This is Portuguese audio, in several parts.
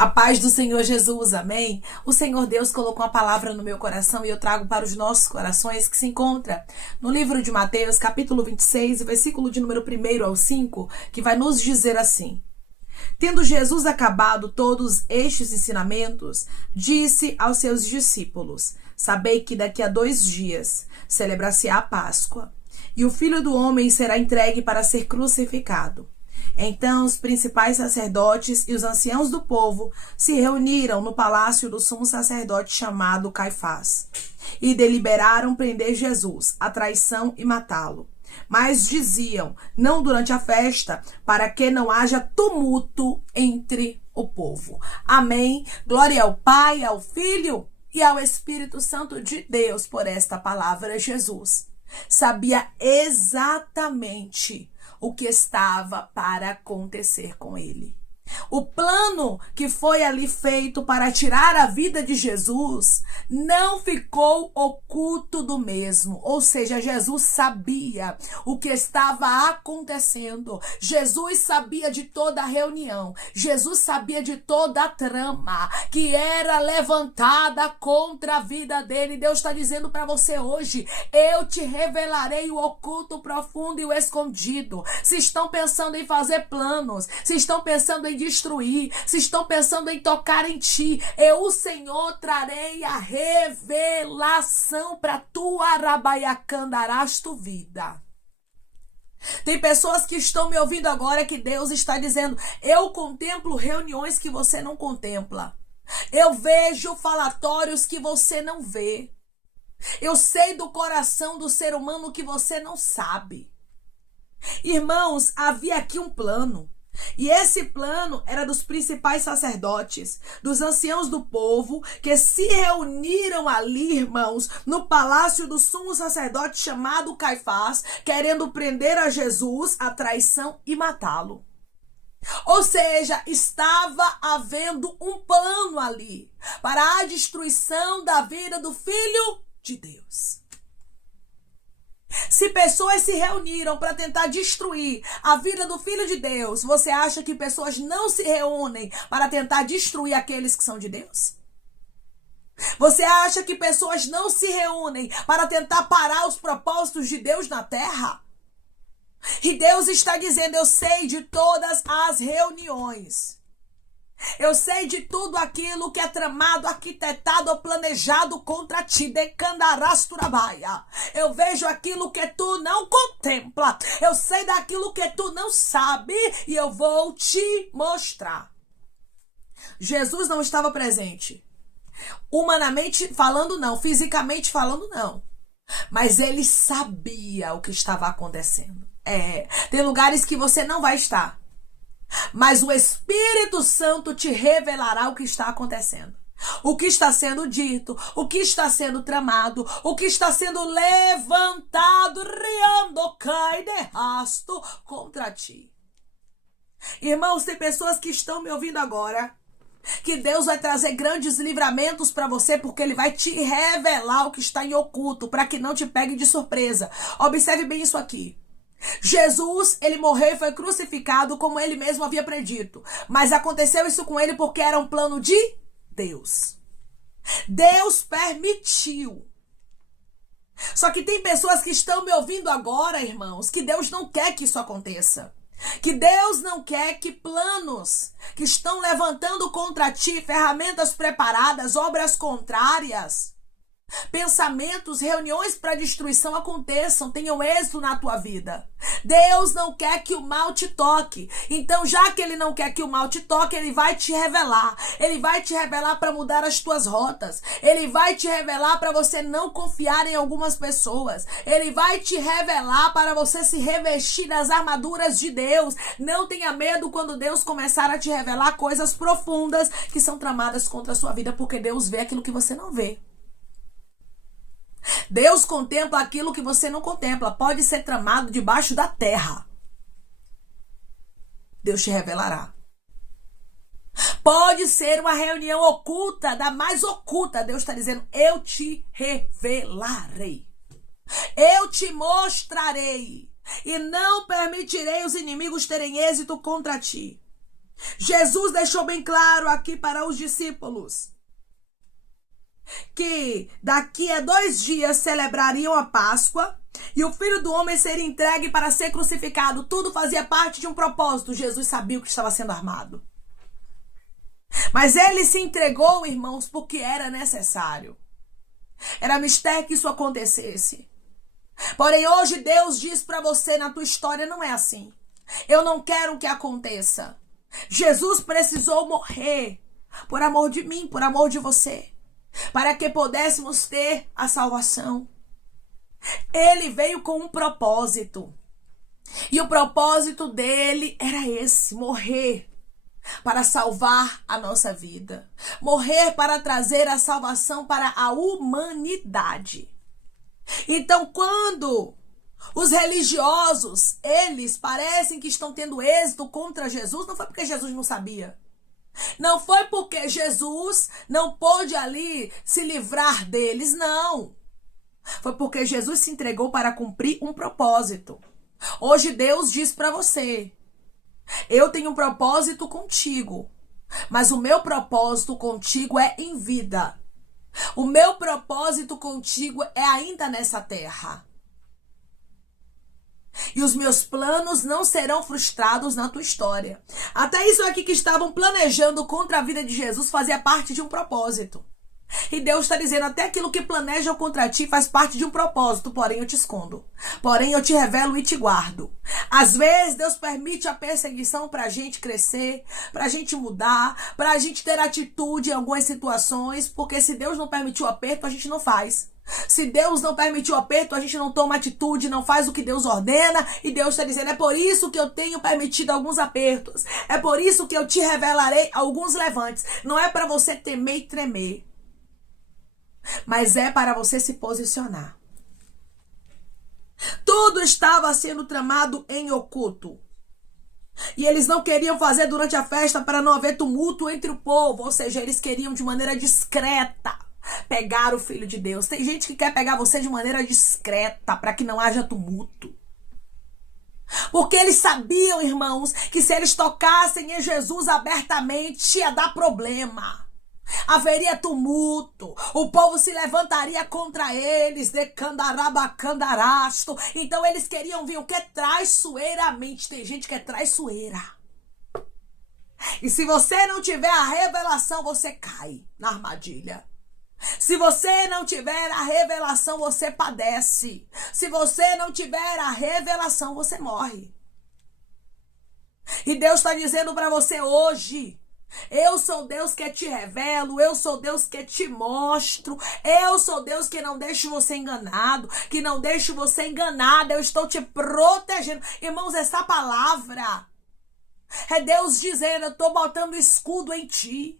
A paz do Senhor Jesus, amém? O Senhor Deus colocou uma palavra no meu coração e eu trago para os nossos corações, que se encontra no livro de Mateus, capítulo 26, versículo de número 1 ao 5, que vai nos dizer assim: Tendo Jesus acabado todos estes ensinamentos, disse aos seus discípulos: Sabei que daqui a 2 dias celebrar-se-á a Páscoa, e o Filho do Homem será entregue para ser crucificado. Então os principais sacerdotes e os anciãos do povo se reuniram no palácio do sumo sacerdote chamado Caifás e deliberaram prender Jesus à traição e matá-lo. Mas diziam, não durante a festa, para que não haja tumulto entre o povo. Amém. Glória ao Pai, ao Filho e ao Espírito Santo de Deus por esta palavra. Jesus sabia exatamente o que estava para acontecer com ele. O plano que foi ali feito para tirar a vida de Jesus não ficou oculto do mesmo. Ou seja, Jesus sabia o que estava acontecendo. Jesus sabia de toda a reunião. Jesus sabia de toda a trama que era levantada contra a vida dele. Deus está dizendo para você hoje: eu te revelarei o oculto, o profundo e o escondido. Se estão pensando em fazer planos, se estão pensando em destruir, se estão pensando em tocar em ti, eu, o Senhor, trarei a revelação para tu arabaiacandarás tu vida. Tem pessoas que estão me ouvindo agora que Deus está dizendo: eu contemplo reuniões que você não contempla. Eu vejo falatórios que você não vê. Eu sei do coração do ser humano que você não sabe. Irmãos, havia aqui um plano. E esse plano era dos principais sacerdotes, dos anciãos do povo, que se reuniram ali, irmãos, no palácio do sumo sacerdote chamado Caifás, querendo prender a Jesus, a traição e matá-lo. Ou seja, estava havendo um plano ali para a destruição da vida do Filho de Deus. Se pessoas se reuniram para tentar destruir a vida do Filho de Deus, você acha que pessoas não se reúnem para tentar destruir aqueles que são de Deus? Você acha que pessoas não se reúnem para tentar parar os propósitos de Deus na terra? E Deus está dizendo: eu sei de todas as reuniões. Eu sei de tudo aquilo que é tramado, arquitetado ou planejado contra ti. Decandarás turabaia. Eu vejo aquilo que tu não contempla. Eu sei daquilo que tu não sabe e eu vou te mostrar. Jesus não estava presente. Humanamente falando não, fisicamente falando não. Mas ele sabia o que estava acontecendo. Tem lugares que você não vai estar. Mas o Espírito Santo te revelará o que está acontecendo. O que está sendo dito, o que está sendo tramado, o que está sendo levantado, riando, cai de rasto contra ti. Irmãos, tem pessoas que estão me ouvindo agora, que Deus vai trazer grandes livramentos para você, porque Ele vai te revelar o que está em oculto, para que não te pegue de surpresa. Observe bem isso aqui. Jesus, ele morreu e foi crucificado como ele mesmo havia predito. Mas aconteceu isso com ele porque era um plano de Deus. Deus permitiu. Só que tem pessoas que estão me ouvindo agora, irmãos, que Deus não quer que isso aconteça. Que Deus não quer que planos que estão levantando contra ti, ferramentas preparadas, obras contrárias, pensamentos, reuniões para destruição aconteçam, tenham êxito na tua vida. Deus não quer que o mal te toque. Então, já que Ele não quer que o mal te toque, Ele vai te revelar. Ele vai te revelar para mudar as tuas rotas. Ele vai te revelar para você não confiar em algumas pessoas. Ele vai te revelar para você se revestir das armaduras de Deus. Não tenha medo quando Deus começar a te revelar coisas profundas que são tramadas contra a sua vida, porque Deus vê aquilo que você não vê. Deus contempla aquilo que você não contempla. Pode ser tramado debaixo da terra. Deus te revelará. Pode ser uma reunião oculta, da mais oculta. Deus está dizendo: eu te revelarei. Eu te mostrarei. E não permitirei os inimigos terem êxito contra ti. Jesus deixou bem claro aqui para os discípulos que daqui a 2 dias celebrariam a Páscoa e o Filho do Homem seria entregue para ser crucificado. Tudo fazia parte de um propósito. Jesus sabia o que estava sendo armado. Mas ele se entregou, irmãos, porque era necessário. Era mistério que isso acontecesse. Porém, hoje Deus diz para você, na tua história não é assim. Eu não quero que aconteça. Jesus precisou morrer por amor de mim, por amor de você, para que pudéssemos ter a salvação. Ele veio com um propósito. E o propósito dele era esse: morrer para salvar a nossa vida. Morrer para trazer a salvação para a humanidade. Então, quando os religiosos, eles parecem que estão tendo êxito contra Jesus, não foi porque Jesus não sabia. Não foi porque Jesus não pôde ali se livrar deles, não. Foi porque Jesus se entregou para cumprir um propósito. Hoje Deus diz para você: eu tenho um propósito contigo, mas o meu propósito contigo é em vida. O meu propósito contigo é ainda nessa terra. E os meus planos não serão frustrados na tua história. Até isso aqui que estavam planejando contra a vida de Jesus fazia parte de um propósito. E Deus está dizendo: até aquilo que planejam contra ti faz parte de um propósito, porém eu te escondo. Porém eu te revelo e te guardo. Às vezes Deus permite a perseguição para a gente crescer, para a gente mudar, para a gente ter atitude em algumas situações, porque se Deus não permitiu o aperto, a gente não faz. Se Deus não permitiu o aperto, a gente não toma atitude, não faz o que Deus ordena. E Deus está dizendo: é por isso que eu tenho permitido alguns apertos. É por isso que eu te revelarei alguns levantes. Não é para você temer e tremer, mas é para você se posicionar. Tudo estava sendo tramado em oculto. E eles não queriam fazer durante a festa para não haver tumulto entre o povo. Ou seja, eles queriam de maneira discreta pegar o Filho de Deus. Tem gente que quer pegar você de maneira discreta para que não haja tumulto. Porque eles sabiam, irmãos, que se eles tocassem em Jesus abertamente ia dar problema. Haveria tumulto, o povo se levantaria contra eles, de candarabacandarasto. Então eles queriam vir o que? Traiçoeiramente. Tem gente que é traiçoeira. E se você não tiver a revelação, você cai na armadilha. Se você não tiver a revelação, você padece. Se você não tiver a revelação, você morre. E Deus está dizendo para você hoje: eu sou Deus que te revelo, eu sou Deus que te mostro, eu sou Deus que não deixo você enganado, que não deixo você enganada, eu estou te protegendo. Irmãos, essa palavra é Deus dizendo: eu estou botando escudo em ti.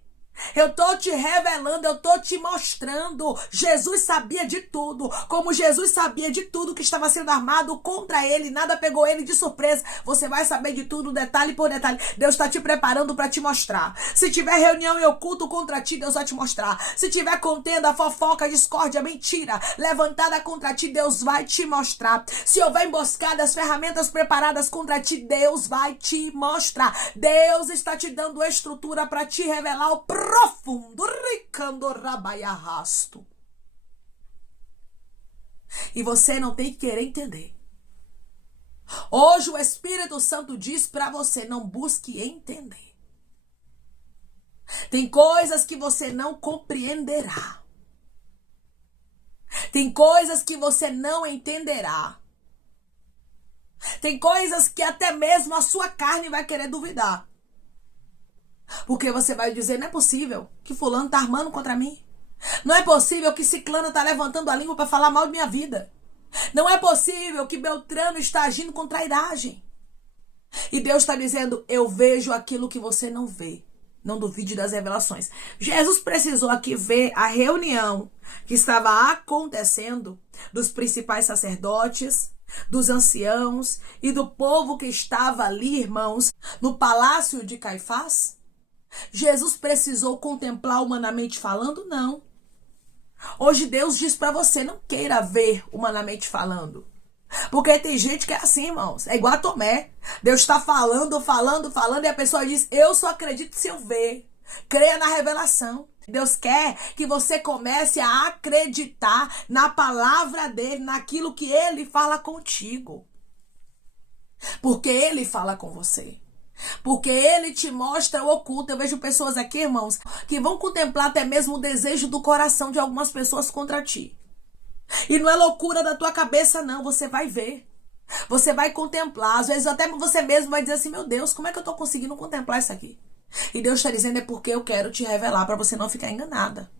Eu estou te revelando, eu estou te mostrando. Jesus sabia de tudo. Como Jesus sabia de tudo que estava sendo armado contra ele, nada pegou ele de surpresa. Você vai saber de tudo, detalhe por detalhe. Deus está te preparando para te mostrar. Se tiver reunião e oculto contra ti, Deus vai te mostrar. Se tiver contenda, fofoca, discórdia, mentira levantada contra ti, Deus vai te mostrar. Se houver emboscadas, ferramentas preparadas contra ti, Deus vai te mostrar. Deus está te dando estrutura para te revelar o profundo, ricando rabaiarrasto. E você não tem que querer entender. Hoje o Espírito Santo diz para você: não busque entender. Tem coisas que você não compreenderá. Tem coisas que você não entenderá. Tem coisas que até mesmo a sua carne vai querer duvidar. Porque você vai dizer: não é possível que fulano está armando contra mim. Não é possível que ciclano está levantando a língua para falar mal de minha vida. Não é possível que Beltrano está agindo com trairagem. E Deus está dizendo: eu vejo aquilo que você não vê. Não duvide das revelações. Jesus precisou aqui ver a reunião que estava acontecendo dos principais sacerdotes, dos anciãos e do povo que estava ali, irmãos, no palácio de Caifás. Jesus precisou contemplar humanamente falando? Não. Hoje Deus diz para você: não queira ver humanamente falando. Porque tem gente que é assim, irmãos. É igual a Tomé. Deus está falando, falando, falando, e a pessoa diz: eu só acredito se eu ver. Creia na revelação. Deus quer que você comece a acreditar na palavra dele, naquilo que ele fala contigo. Porque ele fala com você. Porque ele te mostra o oculto. Eu vejo pessoas aqui, irmãos, que vão contemplar até mesmo o desejo do coração de algumas pessoas contra ti. E não é loucura da tua cabeça, não. Você vai ver. Você vai contemplar. Às vezes até você mesmo vai dizer assim: meu Deus, como é que eu tô conseguindo contemplar isso aqui? E Deus está dizendo: é porque eu quero te revelar para você não ficar enganada.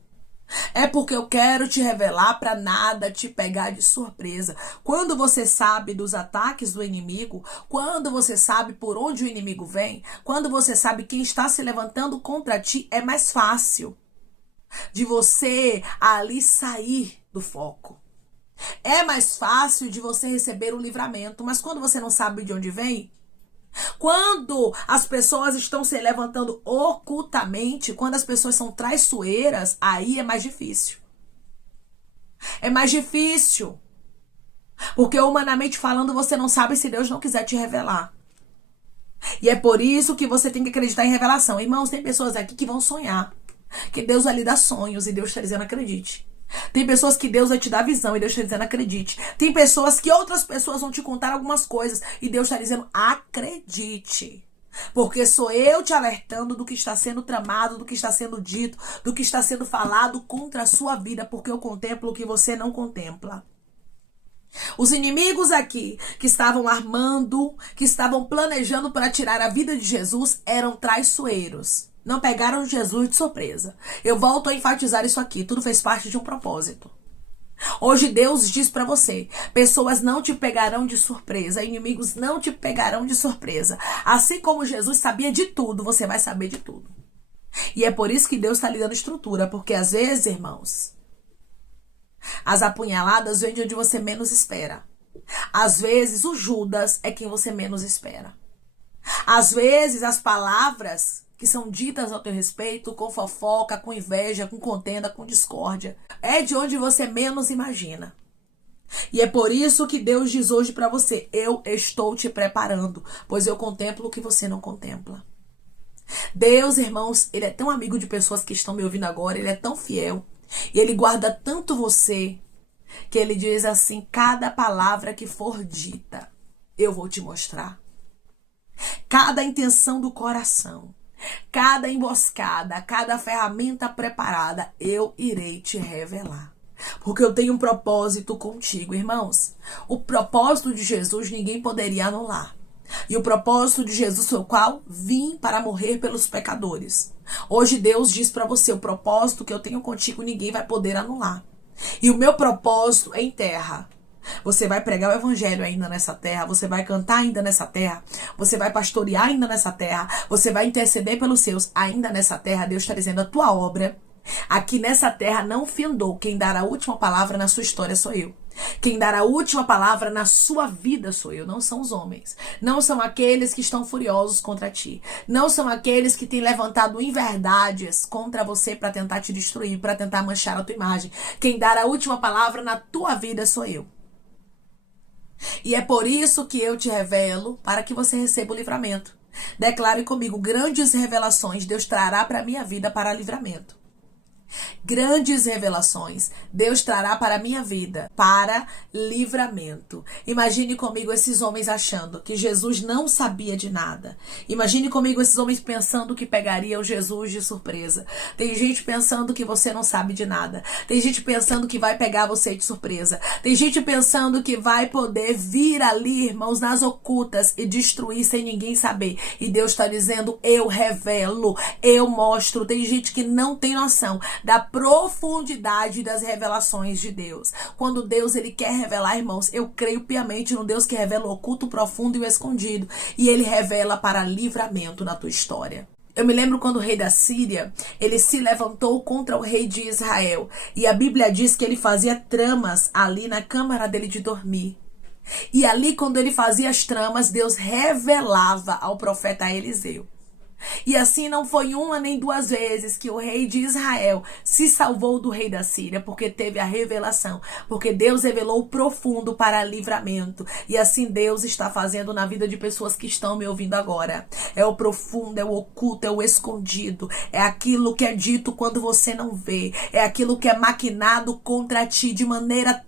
É porque eu quero te revelar para nada te pegar de surpresa. Quando você sabe dos ataques do inimigo, quando você sabe por onde o inimigo vem, quando você sabe quem está se levantando contra ti, é mais fácil de você ali sair do foco. É mais fácil de você receber o livramento. Mas quando você não sabe de onde vem, quando as pessoas estão se levantando ocultamente, quando as pessoas são traiçoeiras, aí é mais difícil. É mais difícil. Porque humanamente falando, você não sabe se Deus não quiser te revelar. E é por isso que você tem que acreditar em revelação. Irmãos, tem pessoas aqui que vão sonhar. Que Deus vai lhe dar sonhos e Deus está dizendo: acredite. Tem pessoas que Deus vai te dar visão e Deus está dizendo: acredite. Tem pessoas que outras pessoas vão te contar algumas coisas e Deus está dizendo: acredite. Porque sou eu te alertando do que está sendo tramado, do que está sendo dito, do que está sendo falado contra a sua vida, porque eu contemplo o que você não contempla. Os inimigos aqui que estavam armando, que estavam planejando para tirar a vida de Jesus, eram traiçoeiros. Não pegaram Jesus de surpresa. Eu volto a enfatizar isso aqui. Tudo fez parte de um propósito. Hoje Deus diz para você: pessoas não te pegarão de surpresa. Inimigos não te pegarão de surpresa. Assim como Jesus sabia de tudo, você vai saber de tudo. E é por isso que Deus está lhe dando estrutura. Porque às vezes, irmãos, as apunhaladas vêm de onde você menos espera. Às vezes o Judas é quem você menos espera. Às vezes as palavras que são ditas ao teu respeito, com fofoca, com inveja, com contenda, com discórdia, é de onde você menos imagina. E é por isso que Deus diz hoje para você: eu estou te preparando, pois eu contemplo o que você não contempla. Deus, irmãos, ele é tão amigo de pessoas que estão me ouvindo agora, ele é tão fiel, e ele guarda tanto você, que ele diz assim: cada palavra que for dita, eu vou te mostrar. Cada intenção do coração, cada emboscada, cada ferramenta preparada, eu irei te revelar. Porque eu tenho um propósito contigo, irmãos. O propósito de Jesus ninguém poderia anular. E o propósito de Jesus foi o qual? Vim para morrer pelos pecadores. Hoje Deus diz para você: o propósito que eu tenho contigo ninguém vai poder anular. E o meu propósito é em terra. Você vai pregar o evangelho ainda nessa terra, você vai cantar ainda nessa terra, você vai pastorear ainda nessa terra, você vai interceder pelos seus ainda nessa terra. Deus está dizendo: a tua obra aqui nessa terra não findou. Quem dará a última palavra na sua história sou eu. Quem dará a última palavra na sua vida sou eu. Não são os homens. Não são aqueles que estão furiosos contra ti. Não são aqueles que têm levantado inverdades contra você para tentar te destruir, para tentar manchar a tua imagem. Quem dará a última palavra na tua vida sou eu. E é por isso que eu te revelo, para que você receba o livramento. Declare comigo: grandes revelações Deus trará para a minha vida para livramento. Grandes revelações Deus trará para a minha vida para livramento. Imagine comigo esses homens achando que Jesus não sabia de nada. Imagine comigo esses homens pensando que pegariam Jesus de surpresa. Tem gente pensando que você não sabe de nada. Tem gente pensando que vai pegar você de surpresa. Tem gente pensando que vai poder vir ali, irmãos, nas ocultas e destruir sem ninguém saber. E Deus está dizendo: eu revelo, eu mostro. Tem gente que não tem noção da profundidade das revelações de Deus. Quando Deus ele quer revelar, irmãos, eu creio piamente no Deus que revela o oculto, o profundo e o escondido. E ele revela para livramento na tua história. Eu me lembro quando o rei da Síria, ele se levantou contra o rei de Israel. E a Bíblia diz que ele fazia tramas ali na câmara dele de dormir. E ali, quando ele fazia as tramas, Deus revelava ao profeta Eliseu. E assim não foi uma nem duas vezes que o rei de Israel se salvou do rei da Síria, porque teve a revelação, porque Deus revelou o profundo para livramento. E assim Deus está fazendo na vida de pessoas que estão me ouvindo agora. É o profundo, é o oculto, é o escondido, é aquilo que é dito quando você não vê, é aquilo que é maquinado contra ti de maneira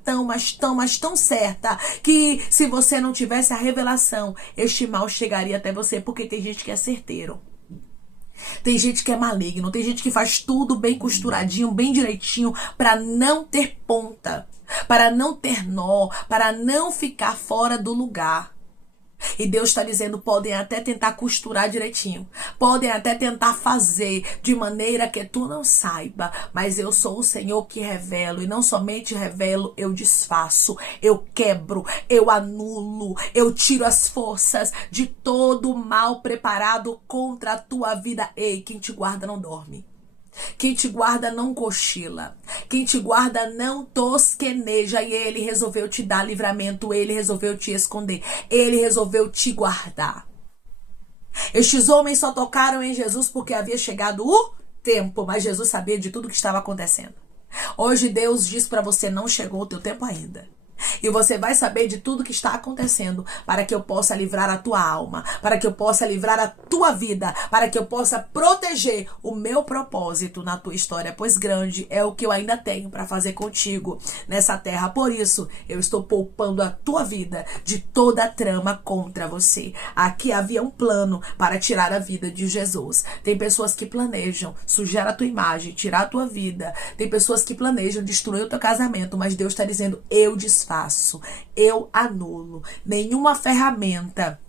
mas tão certa, que se você não tivesse a revelação, este mal chegaria até você, porque tem gente que é certeiro. Tem gente que é maligno, tem gente que faz tudo bem costuradinho, bem direitinho, para não ter ponta, para não ter nó, para não ficar fora do lugar. E Deus está dizendo, podem até tentar costurar direitinho, podem até tentar fazer de maneira que tu não saiba, mas eu sou o Senhor que revelo, e não somente revelo, eu desfaço, eu quebro, eu anulo, eu tiro as forças de todo o mal preparado contra a tua vida. Ei, quem te guarda não dorme. Quem te guarda não cochila. Quem te guarda não tosqueneja. E ele resolveu te dar livramento. Ele resolveu te esconder. Ele resolveu te guardar. Estes homens só tocaram em Jesus porque havia chegado o tempo. Mas Jesus sabia de tudo que estava acontecendo. Hoje Deus diz para você, não chegou o teu tempo ainda. E você vai saber de tudo que está acontecendo para que eu possa livrar a tua alma, para que eu possa livrar a tua vida, para que eu possa proteger o meu propósito na tua história, pois grande é o que eu ainda tenho para fazer contigo nessa terra. Por isso, eu estou poupando a tua vida de toda a trama contra você. Aqui havia um plano para tirar a vida de Jesus. Tem pessoas que planejam sujar a tua imagem, tirar a tua vida. Tem pessoas que planejam destruir o teu casamento, mas Deus está dizendo, eu desfaço. Eu anulo. Nenhuma ferramenta,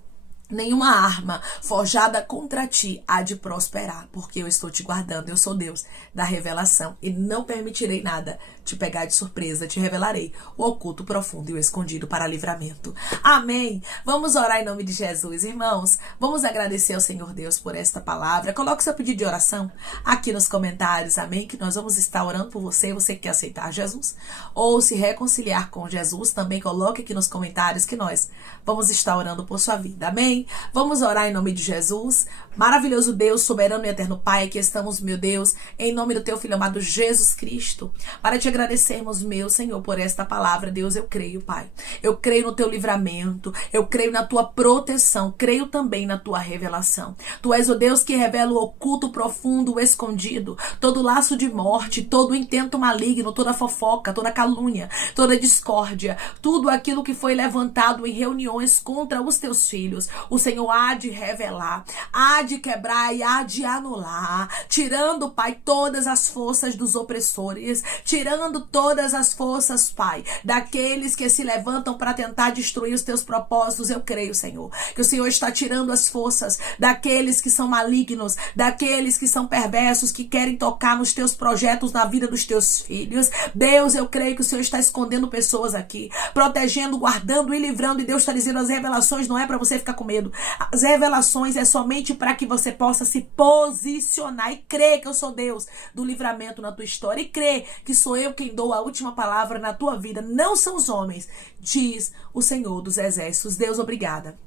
nenhuma arma forjada contra ti há de prosperar, porque eu estou te guardando. Eu sou Deus da revelação e não permitirei nada te pegar de surpresa. Te revelarei o oculto, profundo e o escondido para livramento. Amém. Vamos orar em nome de Jesus, irmãos. Vamos agradecer ao Senhor Deus por esta palavra. Coloque seu pedido de oração aqui nos comentários, amém, que nós vamos estar orando por você. Você que quer aceitar Jesus ou se reconciliar com Jesus, também coloque aqui nos comentários que nós vamos estar orando por sua vida, amém. Vamos orar em nome de Jesus. Maravilhoso Deus, soberano e eterno Pai, aqui estamos, meu Deus, em nome do teu Filho amado Jesus Cristo, para te agradecermos, meu Senhor, por esta palavra. Deus, eu creio, Pai. Eu creio no teu livramento, eu creio na tua proteção, creio também na tua revelação. Tu és o Deus que revela o oculto, profundo, o escondido, todo laço de morte, todo intento maligno, toda fofoca, toda calúnia, toda discórdia, tudo aquilo que foi levantado em reuniões contra os teus filhos. O Senhor há de revelar, há de quebrar e há de anular, tirando, Pai, todas as forças dos opressores, tirando todas as forças, Pai, daqueles que se levantam para tentar destruir os teus propósitos. Eu creio, Senhor, que o Senhor está tirando as forças daqueles que são malignos, daqueles que são perversos, que querem tocar nos teus projetos, na vida dos teus filhos. Deus, eu creio que o Senhor está escondendo pessoas aqui, protegendo, guardando e livrando. E Deus está dizendo, as revelações não é para você ficar com medo. As revelações é somente para que você possa se posicionar e crer que eu sou Deus do livramento na tua história, e crer que sou eu quem dou a última palavra na tua vida, não são os homens, diz o Senhor dos Exércitos. Deus, obrigada.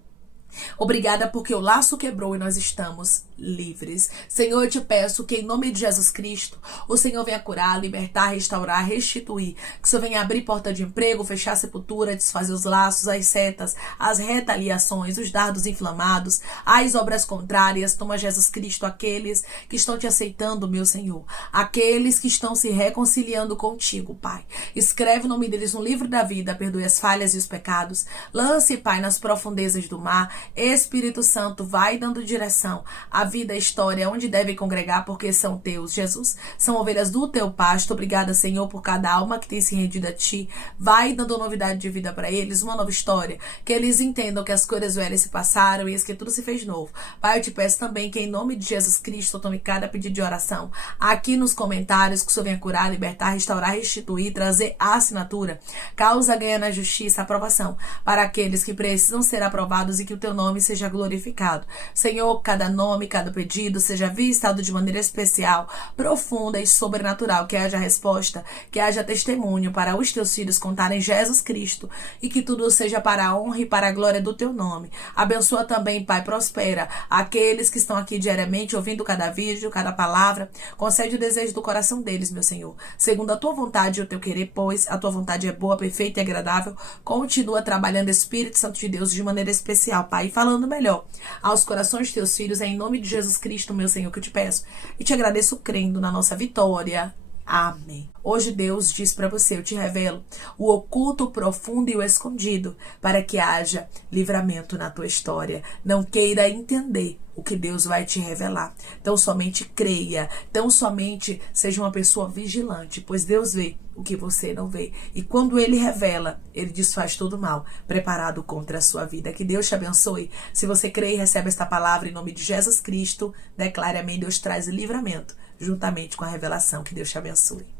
Obrigada porque o laço quebrou e nós estamos livres. Senhor, eu te peço que em nome de Jesus Cristo, o Senhor venha curar, libertar, restaurar, restituir. Que o Senhor venha abrir porta de emprego, fechar a sepultura, desfazer os laços, as setas, as retaliações, os dardos inflamados, as obras contrárias. Toma, Jesus Cristo, aqueles que estão te aceitando, meu Senhor, aqueles que estão se reconciliando contigo, Pai. Escreve o nome deles no livro da vida, perdoe as falhas e os pecados. Lance, Pai, nas profundezas do mar. Espírito Santo, vai dando direção à vida, à história, onde devem congregar, porque são teus, Jesus. São ovelhas do teu pasto. Obrigada, Senhor, por cada alma que tem se rendido a ti. Vai dando novidade de vida para eles, uma nova história. Que eles entendam que as coisas velhas se passaram e que tudo se fez novo. Pai, eu te peço também que em nome de Jesus Cristo, tome cada pedido de oração aqui nos comentários, que o Senhor venha curar, libertar, restaurar, restituir, trazer a assinatura. Causa ganha na justiça, aprovação para aqueles que precisam ser aprovados, e que o teu nome seja glorificado. Senhor, cada nome, cada pedido seja visitado de maneira especial, profunda e sobrenatural, que haja resposta, que haja testemunho para os teus filhos contarem Jesus Cristo e que tudo seja para a honra e para a glória do teu nome. Abençoa também, Pai, prospera aqueles que estão aqui diariamente ouvindo cada vídeo, cada palavra. Concede o desejo do coração deles, meu Senhor, segundo a tua vontade e o teu querer, pois a tua vontade é boa, perfeita e agradável. Continua trabalhando, Espírito Santo de Deus, de maneira especial, Pai, e falando melhor aos corações de teus filhos, é em nome de Jesus Cristo, meu Senhor, que eu te peço e te agradeço crendo na nossa vitória. Amém. Hoje Deus diz para você, eu te revelo o oculto, o profundo e o escondido, para que haja livramento na tua história. Não queira entender o que Deus vai te revelar. Então somente creia, então somente seja uma pessoa vigilante, pois Deus vê o que você não vê. E quando Ele revela, Ele desfaz todo o mal preparado contra a sua vida. Que Deus te abençoe. Se você crê e recebe esta palavra em nome de Jesus Cristo, declare amém. Deus traz livramento juntamente com a revelação. Que Deus te abençoe.